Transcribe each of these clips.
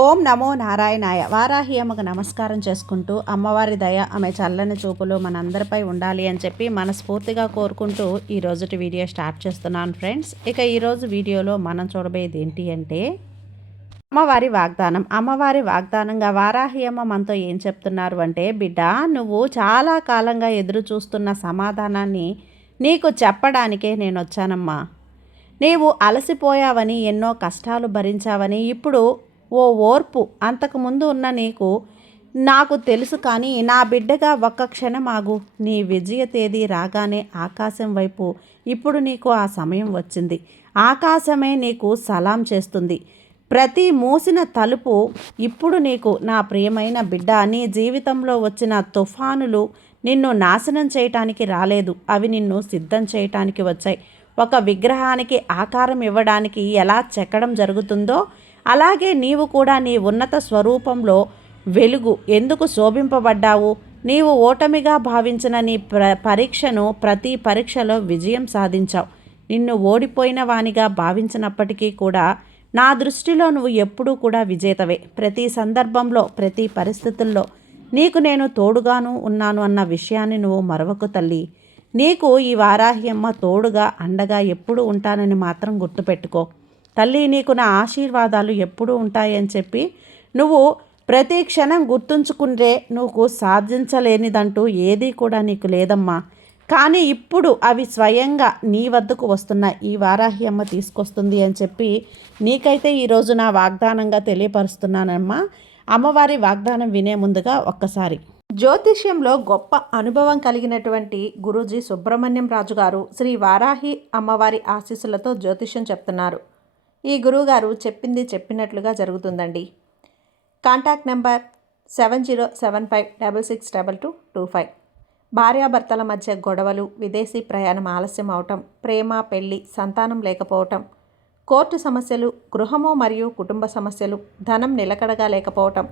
ఓం నమో నారాయణాయ. వారాహి అమ్మకు నమస్కారం చేసుకుంటూ అమ్మవారి దయ ఆమె చల్లని చూపులు మనందరిపై ఉండాలి అని చెప్పి మనస్ఫూర్తిగా కోరుకుంటూ ఈ రోజుటి వీడియో స్టార్ట్ చేస్తున్నాను ఫ్రెండ్స్. ఇక ఈరోజు వీడియోలో మనం చూడబోయేది ఏంటి అంటే అమ్మవారి వాగ్దానం. అమ్మవారి వాగ్దానంగా వారాహి అమ్మ మనతో ఏం చెప్తున్నారు అంటే, బిడ్డ, నువ్వు చాలా కాలంగా ఎదురు చూస్తున్న సమాధానాన్ని నీకు చెప్పడానికే నేను వచ్చానమ్మా. నీవు అలసిపోయావని, ఎన్నో కష్టాలు భరించావని, ఇప్పుడు ఓ ఓర్పు అంతకుముందు ఉన్న నీకు నాకు తెలుసు, కానీ నా బిడ్డగా ఒక్క క్షణం ఆగు. నీ విజయ తేదీ రాగానే ఆకాశం వైపు ఇప్పుడు నీకు ఆ సమయం వచ్చింది. ఆకాశమే నీకు సలాం చేస్తుంది. ప్రతి మూసిన తలుపు ఇప్పుడు నీకు, నా ప్రియమైన బిడ్డ, నీ జీవితంలో వచ్చిన తుఫానులు నిన్ను నాశనం చేయటానికి రాలేదు, అవి నిన్ను సిద్ధం చేయటానికి వచ్చాయి. ఒక విగ్రహానికి ఆకారం ఇవ్వడానికి ఎలా చెక్కడం జరుగుతుందో అలాగే నీవు కూడా నీ ఉన్నత స్వరూపంలో వెలుగు ఎందుకు శోభింపబడ్డావు. నీవు ఓటమిగా భావించిన నీ పరీక్షను ప్రతి పరీక్షలో విజయం సాధించావు. నిన్ను ఓడిపోయిన వానిగా భావించినప్పటికీ కూడా నా దృష్టిలో నువ్వు ఎప్పుడూ కూడా విజేతవే. ప్రతి సందర్భంలో, ప్రతి పరిస్థితుల్లో నీకు నేను తోడుగాను ఉన్నాను అన్న విషయాన్ని నువ్వు మరవకు తల్లి. నీకు ఈ వారాహి అమ్మ తోడుగా అండగా ఎప్పుడు ఉంటానని మాత్రం గుర్తుపెట్టుకో తల్లి. నీకు నా ఆశీర్వాదాలు ఎప్పుడూ ఉంటాయని చెప్పి నువ్వు ప్రతి క్షణం గుర్తుంచుకుంటే నువ్వు సాధించలేనిదంటూ ఏదీ కూడా నీకు లేదమ్మా. కానీ ఇప్పుడు అవి స్వయంగా నీ వద్దకు వస్తున్నాయి. ఈ వారాహి అమ్మ తీసుకొస్తుంది అని చెప్పి నీకైతే ఈరోజు నా వాగ్దానంగా తెలియపరుస్తున్నానమ్మా. అమ్మవారి వాగ్దానం వినే ముందుగా ఒక్కసారి జ్యోతిష్యంలో గొప్ప అనుభవం కలిగినటువంటి గురూజీ సుబ్రహ్మణ్యం రాజు గారు శ్రీ వారాహి అమ్మవారి ఆశీస్సులతో జ్యోతిష్యం చెప్తున్నారు. ఈ గురువుగారు చెప్పింది చెప్పినట్లుగా జరుగుతుందండి. Contact number 7075662225. భార్యాభర్తల మధ్య గొడవలు, విదేశీ ప్రయాణం ఆలస్యం అవటం, ప్రేమ, పెళ్లి, సంతానం లేకపోవటం, కోర్టు సమస్యలు, గృహము మరియు కుటుంబ సమస్యలు, ధనం నిలకడగా లేకపోవటం,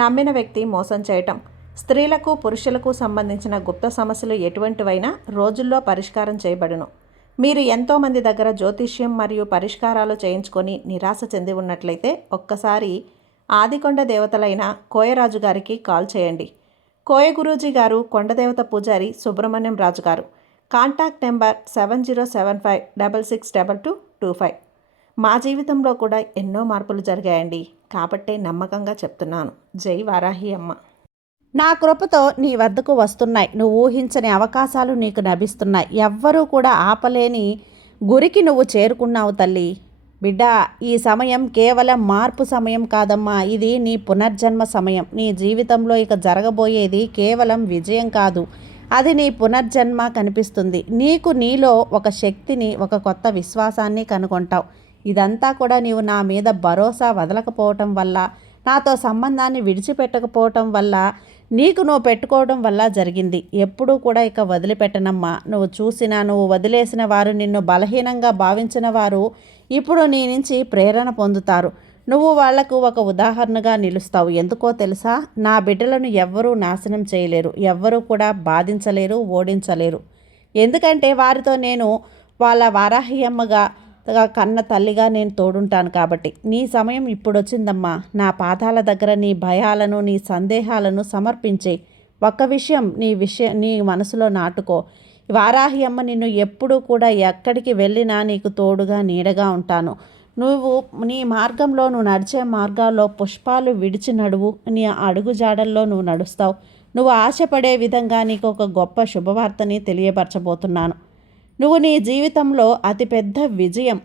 నమ్మిన వ్యక్తి మోసం చేయటం, స్త్రీలకు పురుషులకు సంబంధించిన గుప్త సమస్యలు ఎటువంటివైనా రోజుల్లో పరిష్కారం చేయబడును. మీరు ఎంతోమంది దగ్గర జ్యోతిష్యం మరియు పరిష్కారాలు చేయించుకొని నిరాశ చెంది ఉన్నట్లయితే ఒక్కసారి ఆదికొండ దేవతలైన కోయరాజు గారికి కాల్ చేయండి. కోయ గురూజీ గారు కొండదేవత పూజారి సుబ్రహ్మణ్యం రాజు గారు. Contact number 7075662225. మా జీవితంలో కూడా ఎన్నో మార్పులు జరిగాయండి, కాబట్టే నమ్మకంగా చెప్తున్నాను. జై వారాహి అమ్మ. నా కృపతో నీ వద్దకు వస్తున్నాయి. నువ్వు ఊహించని అవకాశాలు నీకు లభిస్తున్నాయి. ఎవ్వరూ కూడా ఆపలేని గురికి నువ్వు చేరుకున్నావు తల్లి. బిడ్డ, ఈ సమయం కేవలం మార్పు సమయం కాదమ్మా, ఇది నీ పునర్జన్మ సమయం. నీ జీవితంలో ఇక జరగబోయేది కేవలం విజయం కాదు, అది నీ పునర్జన్మ కనిపిస్తుంది. నీకు నీలో ఒక శక్తిని, ఒక కొత్త విశ్వాసాన్ని కనుగొంటావు. ఇదంతా కూడా నీవు నా మీద భరోసా వదలకపోవటం వల్ల, నాతో సంబంధాన్ని విడిచిపెట్టకపోవటం వల్ల, నీకు నువ్వు పెట్టుకోవడం వల్ల జరిగింది. ఎప్పుడూ కూడా ఇక వదిలిపెట్టనమ్మా. నువ్వు చూసిన, నువ్వు వదిలేసిన వారు, నిన్ను బలహీనంగా భావించిన వారు ఇప్పుడు నీ నుంచి ప్రేరణ పొందుతారు. నువ్వు వాళ్లకు ఒక ఉదాహరణగా నిలుస్తావు. ఎందుకో తెలుసా? నా బిడ్డలను ఎవ్వరూ నాశనం చేయలేరు, ఎవ్వరూ కూడా బాధించలేరు, ఓడించలేరు. ఎందుకంటే వారితో నేను వాళ్ళ వారాహి అమ్మగా కన్న తల్లిగా నేను తోడుంటాను కాబట్టి. నీ సమయం ఇప్పుడు వచ్చిందమ్మా. నా పాదాల దగ్గర నీ భయాలను, నీ సందేహాలను సమర్పించే ఒక్క విషయం నీ మనసులో నాటుకో. వారాహి అమ్మ నిన్ను ఎప్పుడూ కూడా ఎక్కడికి వెళ్ళినా నీకు తోడుగా నీడగా ఉంటాను. నువ్వు నీ మార్గంలో, నువ్వు నడిచే మార్గాల్లో పుష్పాలు విడిచి నడువు. నీ అడుగు జాడల్లో నువ్వు నడుస్తావు. నువ్వు ఆశపడే విధంగా నీకు ఒక గొప్ప శుభవార్తని తెలియపరచబోతున్నాను. నువ్వు నీ జీవితంలో అతిపెద్ద విజయం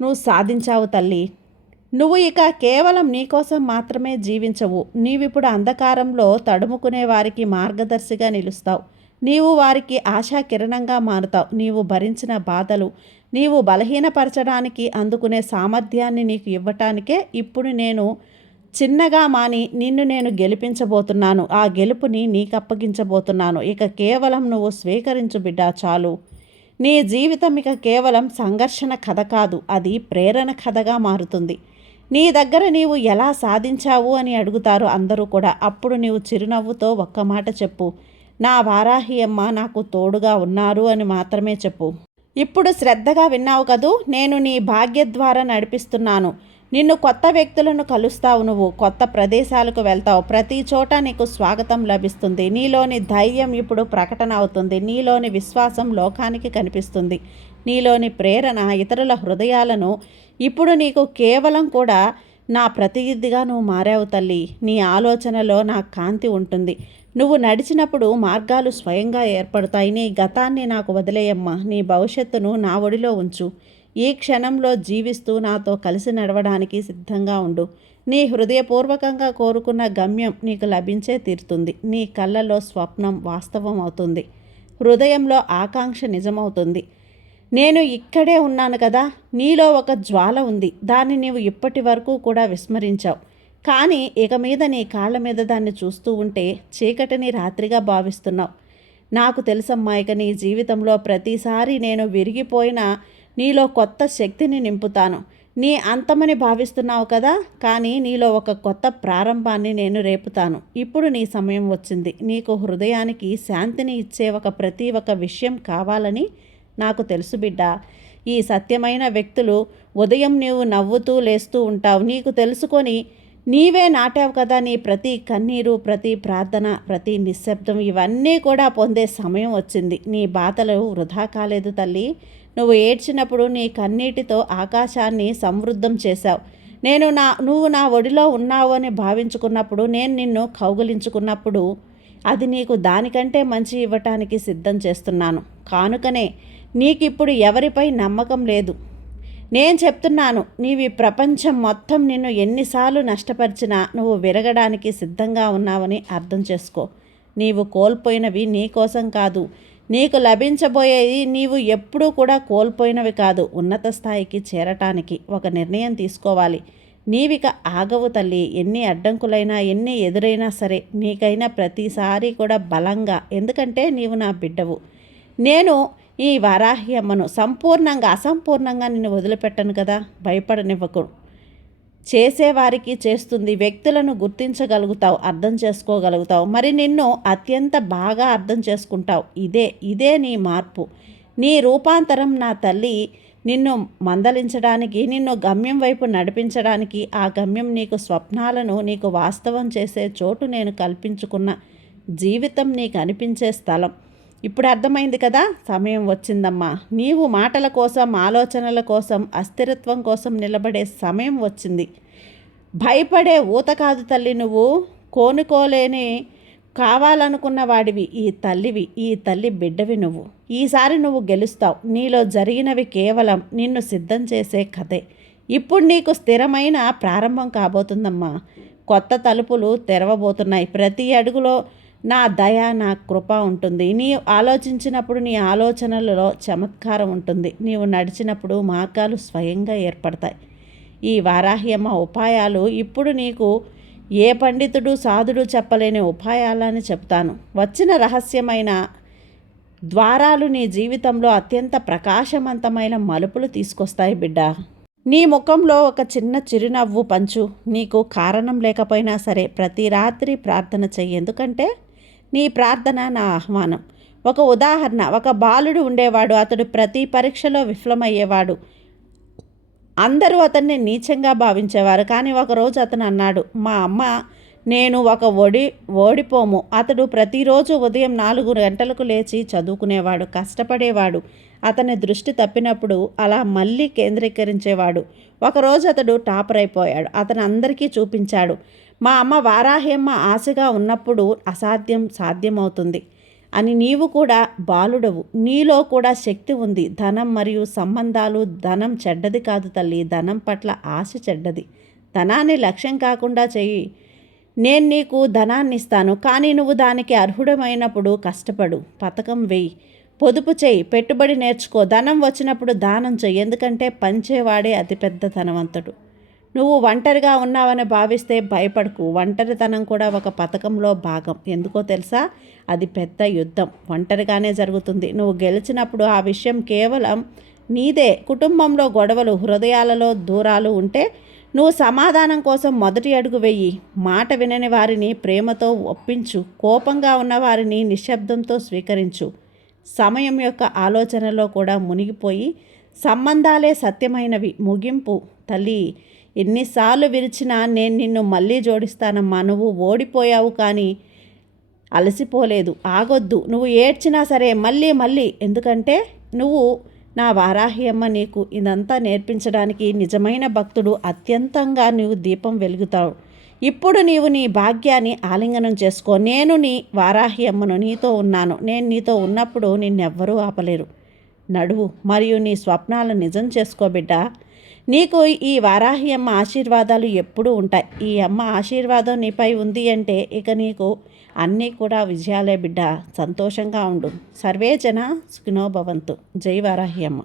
నువ్వు సాధించావు తల్లి. నువ్వు ఇక కేవలం నీకోసం మాత్రమే జీవించవు. నీవిప్పుడు అంధకారంలో తడుముకునే వారికి మార్గదర్శిగా నిలుస్తావు. నీవు వారికి ఆశా కిరణంగా మారుతావు. నీవు భరించిన బాధలు నీవు బలహీనపరచడానికి, అందుకునే సామర్థ్యాన్ని నీకు ఇవ్వటానికే ఇప్పుడు నేను చిన్నగా మాని నిన్ను నేను గెలిపించబోతున్నాను. ఆ గెలుపుని నీకు అప్పగించబోతున్నాను. ఇక కేవలం నువ్వు స్వీకరించు బిడ్డ, చాలు. నీ జీవితం ఇక కేవలం సంఘర్షణ కథ కాదు, అది ప్రేరణ కథగా మారుతుంది. నీ దగ్గర నీవు ఎలా సాధించావు అని అడుగుతారు అందరూ కూడా. అప్పుడు నీవు చిరునవ్వుతో ఒక్క మాట చెప్పు, నా వారాహి అమ్మ నాకు తోడుగా ఉన్నారు అని మాత్రమే చెప్పు. ఇప్పుడు శ్రద్ధగా విన్నావు కదూ. నేను నీ భాగ్యద్వారా నడిపిస్తున్నాను. నిన్ను కొత్త వ్యక్తులను కలుస్తావు, నువ్వు కొత్త ప్రదేశాలకు వెళ్తావు, ప్రతి చోట నీకు స్వాగతం లభిస్తుంది. నీలోని ధైర్యం ఇప్పుడు ప్రకటన అవుతుంది. నీలోని విశ్వాసం లోకానికి కనిపిస్తుంది. నీలోని ప్రేరణ ఇతరుల హృదయాలను ఇప్పుడు నీకు కేవలం కూడా నా ప్రతినిధిగా నువ్వు మారావు తల్లి. నీ ఆలోచనలో నా కాంతి ఉంటుంది. నువ్వు నడిచినప్పుడు మార్గాలు స్వయంగా ఏర్పడతాయి. నీ గతాన్ని నాకు వదిలేయమ్మా, నీ భవిష్యత్తును నా ఒడిలో ఉంచు. ఈ క్షణంలో జీవిస్తూ నాతో కలిసి నడవడానికి సిద్ధంగా ఉండు. నీ హృదయపూర్వకంగా కోరుకున్న గమ్యం నీకు లభించే తీరుతుంది. నీ కళ్ళలో స్వప్నం వాస్తవం అవుతుంది. హృదయంలో ఆకాంక్ష నిజమవుతుంది. నేను ఇక్కడే ఉన్నాను కదా. నీలో ఒక జ్వాల ఉంది. దాన్ని నీవు ఇప్పటి వరకు కూడా విస్మరించావు. కానీ ఇక మీద నీ కాళ్ళ మీద దాన్ని చూస్తూ ఉంటే చీకటిని రాత్రిగా భావిస్తున్నావు. నాకు తెలుసమ్మా, ఇక నీ జీవితంలో ప్రతిసారి నేను విరిగిపోయినా నీలో కొత్త శక్తిని నింపుతాను. నీ అంతమని భావిస్తున్నావు కదా, కానీ నీలో ఒక కొత్త ప్రారంభాన్ని నేను రేపుతాను. ఇప్పుడు నీ సమయం వచ్చింది. నీకు హృదయానికి శాంతిని ఇచ్చే ప్రతి ఒక్క విషయం కావాలని నాకు తెలుసు బిడ్డ. ఈ సత్యమైన వ్యక్తులు ఉదయం నీవు నవ్వుతూ లేస్తూ ఉంటావు. నీకు తెలుసుకొని నీవే నాటావు కదా. నీ ప్రతి కన్నీరు, ప్రతి ప్రార్థన, ప్రతి నిశ్శబ్దం ఇవన్నీ కూడా పొందే సమయం వచ్చింది. నీ బాధలు వృధా కాలేదు తల్లి. నువ్వు ఏడ్చినప్పుడు నీ కన్నీటితో ఆకాశాన్ని సమృద్ధం చేశావు. నువ్వు నా ఒడిలో ఉన్నావు అని భావించుకున్నప్పుడు, నేను నిన్ను కౌగిలించుకున్నప్పుడు అది నీకు దానికంటే మంచి ఇవ్వటానికి సిద్ధం చేస్తున్నాను. కానుకనే. నీకిప్పుడు ఎవరిపై నమ్మకం లేదు. నేను చెప్తున్నాను, నీవి ప్రపంచం మొత్తం నిన్ను ఎన్నిసార్లు నష్టపరిచినా నువ్వు విరగడానికి సిద్ధంగా ఉన్నావని అర్థం చేసుకో. నీవు కోల్పోయినవి నీ కోసం కాదు, నీకు లభించబోయేది నీవు ఎప్పుడూ కూడా కోల్పోయినవి కాదు. ఉన్నత స్థాయికి చేరటానికి ఒక నిర్ణయం తీసుకోవాలి. నీవిక ఆగవు తల్లి. ఎన్ని అడ్డంకులైనా, ఎన్ని ఎదురైనా సరే నీకైనా ప్రతిసారి కూడా బలంగా, ఎందుకంటే నీవు నా బిడ్డవు. నేను ఈ వారాహి అమ్మను సంపూర్ణంగా, అసంపూర్ణంగా నిన్ను వదిలిపెట్టను కదా. భయపడనివ్వకు. చేసేవారికి చేస్తుంది. వ్యక్తులను గుర్తించగలుగుతావు, అర్థం చేసుకోగలుగుతావు. మరి నిన్ను అత్యంత బాగా అర్థం చేసుకుంటావు. ఇదే నీ మార్పు, నీ రూపాంతరం నా తల్లి. నిన్ను మందలించడానికి, నిన్ను గమ్యం వైపు నడిపించడానికి, ఆ గమ్యం నీకు స్వప్నాలను నీకు వాస్తవం చేసే చోటు నేను కల్పించుకున్న జీవితం నీకు అనిపించే స్థలం. ఇప్పుడు అర్థమైంది కదా. సమయం వచ్చిందమ్మా. నీవు మాటల కోసం, ఆలోచనల కోసం, అస్థిరత్వం కోసం నిలబడే సమయం వచ్చింది. భయపడే ఊత కాదు తల్లి. నువ్వు కోనుకోలేని కావాలనుకున్న వాడివి, ఈ తల్లివి, ఈ తల్లి బిడ్డవి నువ్వు. ఈసారి నువ్వు గెలుస్తావు. నీలో జరిగినవి కేవలం నిన్ను సిద్ధం చేసే కథే. ఇప్పుడు నీకు స్థిరమైన ప్రారంభం కాబోతుందమ్మా. కొత్త తలుపులు తెరవబోతున్నాయి. ప్రతి అడుగులో నా దయ, నా కృప ఉంటుంది. నీవు ఆలోచించినప్పుడు నీ ఆలోచనలలో చమత్కారం ఉంటుంది. నీవు నడిచినప్పుడు మార్గాలు స్వయంగా ఏర్పడతాయి. ఈ వారాహి అమ్మ ఉపాయాలు ఇప్పుడు నీకు ఏ పండితుడు, సాధుడు చెప్పలేని ఉపాయాలని చెప్తాను. వచ్చిన రహస్యమైన ద్వారాలు నీ జీవితంలో అత్యంత ప్రకాశవంతమైన మలుపులు తీసుకొస్తాయి బిడ్డ. నీ ముఖంలో ఒక చిన్న చిరునవ్వు పంచు. నీకు కారణం లేకపోయినా సరే ప్రతి రాత్రి ప్రార్థన చెయ్యి. ఎందుకంటే నీ ప్రార్థన నా ఆహ్వానం. ఒక ఉదాహరణ, ఒక బాలుడు ఉండేవాడు. అతడు ప్రతి పరీక్షలో విఫలమయ్యేవాడు. అందరూ అతన్ని నీచంగా భావించేవారు. కానీ ఒకరోజు అతను అన్నాడు, మా అమ్మ నేను ఓడిపోము. అతడు ప్రతిరోజు ఉదయం 4 గంటలకు లేచి చదువుకునేవాడు, కష్టపడేవాడు. అతని దృష్టి తప్పినప్పుడు అలా మళ్ళీ కేంద్రీకరించేవాడు. ఒకరోజు అతడు టాపర్ అయిపోయాడు. అతను అందరికీ చూపించాడు, మా అమ్మ వారాహ్యమ్మ ఆశగా ఉన్నప్పుడు అసాధ్యం సాధ్యమవుతుంది అని. నీవు కూడా బాలుడవు. నీలో కూడా శక్తి ఉంది. ధనం మరియు సంబంధాలు. ధనం చెడ్డది కాదు తల్లి. ధనం పట్ల ఆశ చెడ్డది. ధనాన్ని లక్ష్యం కాకుండా చెయ్యి. నేను నీకు ధనాన్ని ఇస్తాను, కానీ నువ్వు దానికి అర్హుడమైనప్పుడు కష్టపడు, పథకం వేయి, పొదుపు చేయి, పెట్టుబడి నేర్చుకో. ధనం వచ్చినప్పుడు దానం చెయ్యి. ఎందుకంటే పంచేవాడే అతిపెద్ద ధనవంతుడు. నువ్వు ఒంటరిగా ఉన్నావని భావిస్తే భయపడకు. ఒంటరితనం కూడా ఒక పథకంలో భాగం. ఎందుకో తెలుసా? అది పెద్ద యుద్ధం ఒంటరిగానే జరుగుతుంది. నువ్వు గెలిచినప్పుడు ఆ విషయం కేవలం నీదే. కుటుంబంలో గొడవలు, హృదయాలలో దూరాలు ఉంటే నువ్వు సమాధానం కోసం మొదటి అడుగు వెయ్యి. మాట వినని వారిని ప్రేమతో ఒప్పించు. కోపంగా ఉన్న వారిని నిశ్శబ్దంతో స్వీకరించు. సమయం యొక్క ఆలోచనలో కూడా మునిగిపోయి సంబంధాలే సత్యమైనవి. ముగింపు తల్లి, ఎన్నిసార్లు విరిచినా నేను నిన్ను మళ్ళీ జోడిస్తానమ్మా. నువ్వు ఓడిపోయావు కానీ అలసిపోలేదు. ఆగొద్దు. నువ్వు ఏడ్చినా సరే మళ్ళీ ఎందుకంటే నువ్వు నా వారాహి అమ్మ నీకు ఇదంతా నేర్పించడానికి నిజమైన భక్తుడు అత్యంతంగా నువ్వు దీపం వెలుగుతావు. ఇప్పుడు నీవు నీ భాగ్యాన్ని ఆలింగనం చేసుకో. నేను నీ వారాహి అమ్మను, నీతో ఉన్నాను. నేను నీతో ఉన్నప్పుడు నిన్నెవ్వరూ ఆపలేరు. నడువు మరియు నీ స్వప్నాలను నిజం చేసుకో బిడ్డ. నీకు ఈ వారాహి అమ్మ ఆశీర్వాదాలు ఎప్పుడూ ఉంటాయి. ఈ అమ్మ ఆశీర్వాదం నీపై ఉంది అంటే ఇక నీకు అన్నీ కూడా విజయాలే బిడ్డ. సంతోషంగా ఉండు. సర్వే జన సుఖినో భవంతు. జై వారాహి అమ్మ.